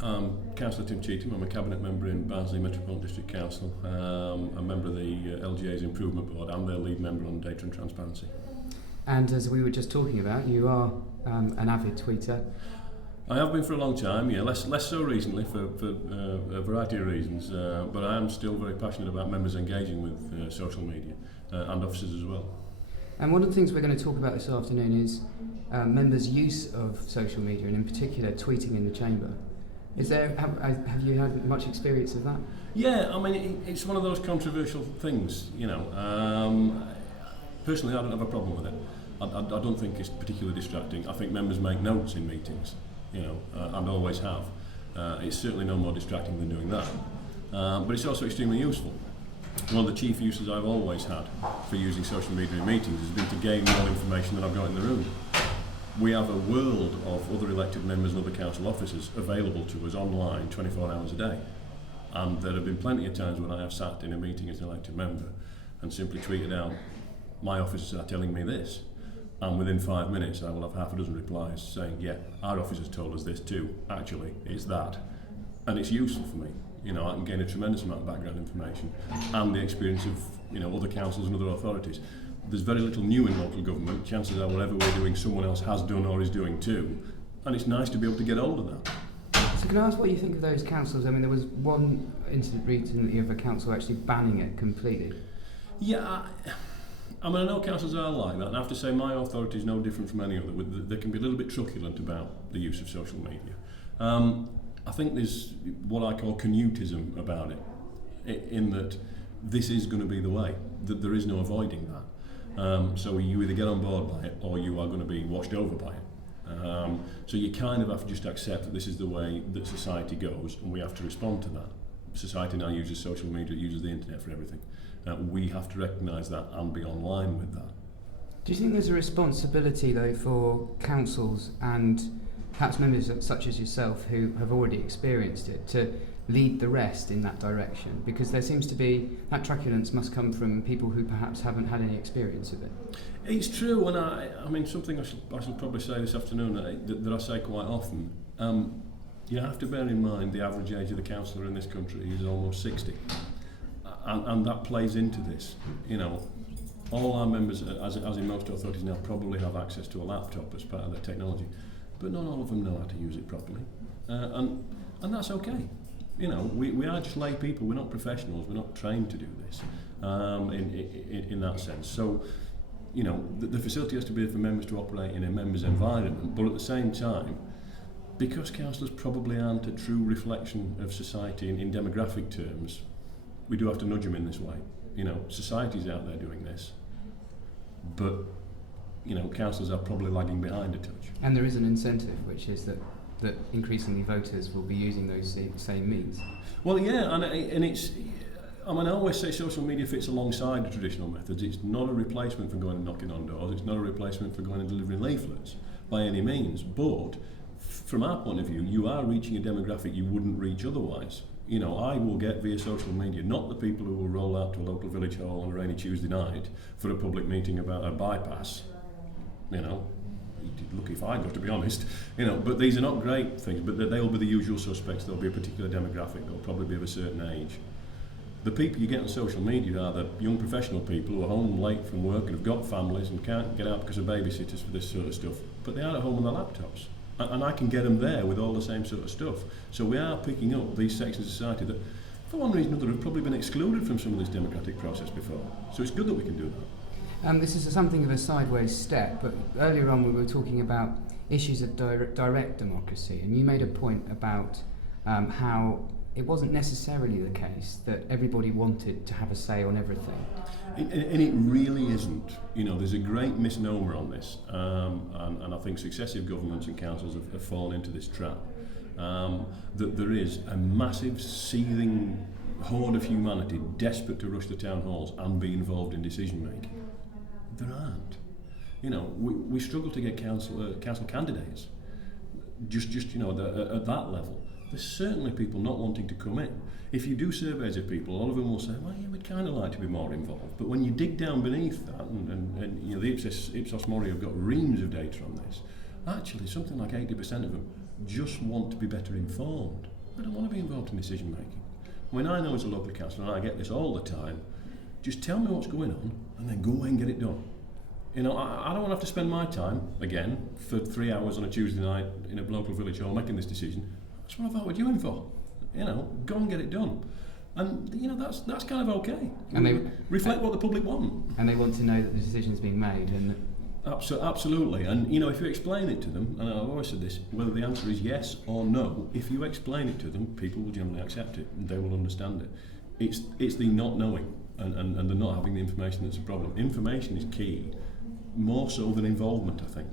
Councillor Tim Cheetham. I'm a Cabinet member in Barnsley Metropolitan District Council, a member of the LGA's Improvement Board and their lead member on data and transparency. And as we were just talking about, you are an avid tweeter. I have been for a long time, less so recently for a variety of reasons, but I am still very passionate about members engaging with social media and officers as well. And one of the things we're going to talk about this afternoon is members' use of social media, and in particular tweeting in the chamber. Have you had much experience of that? Yeah, I mean, it's one of those controversial things, Personally, I don't have a problem with it. I don't think it's particularly distracting. I think members make notes in meetings, and always have. It's certainly no more distracting than doing that. But it's also extremely useful. One of the chief uses I've always had for using social media in meetings has been to gain more information than I've got in the room. We have a world of other elected members and other council officers available to us online 24 hours a day. And there have been plenty of times when I have sat in a meeting as an elected member and simply tweeted out, my officers are telling me this. And within 5 minutes I will have half a dozen replies saying, yeah, our officers told us this too. Actually, it's that. And it's useful for me. I can gain a tremendous amount of background information and the experience of other councils and other authorities. There's very little new in local government. Chances are whatever we're doing, someone else has done or is doing too. And it's nice to be able to get hold of that. So can I ask what you think of those councils? I mean, there was one incident recently of a council actually banning it completely. Yeah, I know councils are like that, and I have to say my authority is no different from any other. They can be a little bit truculent about the use of social media. I think there's what I call connutism about it, in that this is going to be the way, that there is no avoiding that. So you either get on board by it or you are going to be washed over by it. So you kind of have to just accept that this is the way that society goes, and we have to respond to that. Society now uses social media, it uses the internet for everything. We have to recognise that and be online with that. Do you think there's a responsibility though for councils and perhaps members such as yourself who have already experienced it to lead the rest in that direction? Because there seems to be, that truculence must come from people who perhaps haven't had any experience of it. It's true, and I mean something I shall probably say this afternoon that I say quite often. You have to bear in mind the average age of the councillor in this country is almost 60. And that plays into this. All our members, as in most authorities now, probably have access to a laptop as part of their technology, but not all of them know how to use it properly, and that's okay. We are just lay people. We're not professionals. We're not trained to do this in that sense. So, the facility has to be for members to operate in a member's environment, but at the same time, because councillors probably aren't a true reflection of society in demographic terms, we do have to nudge them in this way. Society's out there doing this, but councillors are probably lagging behind a touch. And there is an incentive, which is that increasingly voters will be using those same means. Well, yeah, and it's. I always say social media fits alongside the traditional methods. It's not a replacement for going and knocking on doors. It's not a replacement for going and delivering leaflets by any means. But from our point of view, you are reaching a demographic you wouldn't reach otherwise. I will get via social media, not the people who will roll out to a local village hall on a rainy Tuesday night for a public meeting about a bypass. Lucky if I go, to be honest. But these are not great things, but they'll be the usual suspects. There'll be a particular demographic. They'll probably be of a certain age. The people you get on social media are the young professional people who are home late from work and have got families and can't get out because of babysitters for this sort of stuff, but they are at home on their laptops. And I can get them there with all the same sort of stuff. So we are picking up these sections of society that, for one reason or another, have probably been excluded from some of this democratic process before. So it's good that we can do that. This is something of a sideways step, but earlier on we were talking about issues of direct democracy, and you made a point about how it wasn't necessarily the case that everybody wanted to have a say on everything. And it really isn't. There's a great misnomer on this, and I think successive governments and councils have fallen into this trap, that there is a massive seething horde of humanity desperate to rush to town halls and be involved in decision making. There aren't. We struggle to get council candidates just at that level. There's certainly people not wanting to come in. If you do surveys of people, all of them will say, well, yeah, we'd kind of like to be more involved. But when you dig down beneath that, and the Ipsos Mori have got reams of data on this, actually something like 80% of them just want to be better informed. I don't want to be involved in decision making. When I know as a local councillor, and I get this all the time, just tell me what's going on and then go away and get it done. You know, I don't want to have to spend my time, again, for 3 hours on a Tuesday night in a local village hall making this decision. That's what I voted you in for. You know, go and get it done. And, you know, that's kind of okay. And they reflect what the public want. And they want to know that the decision's being made. And Absolutely. And, you know, if you explain it to them, and I've always said this, whether the answer is yes or no, if you explain it to them, people will generally accept it and they will understand it. It's the not knowing and the not having the information that's a problem. Information is key, more so than involvement, I think.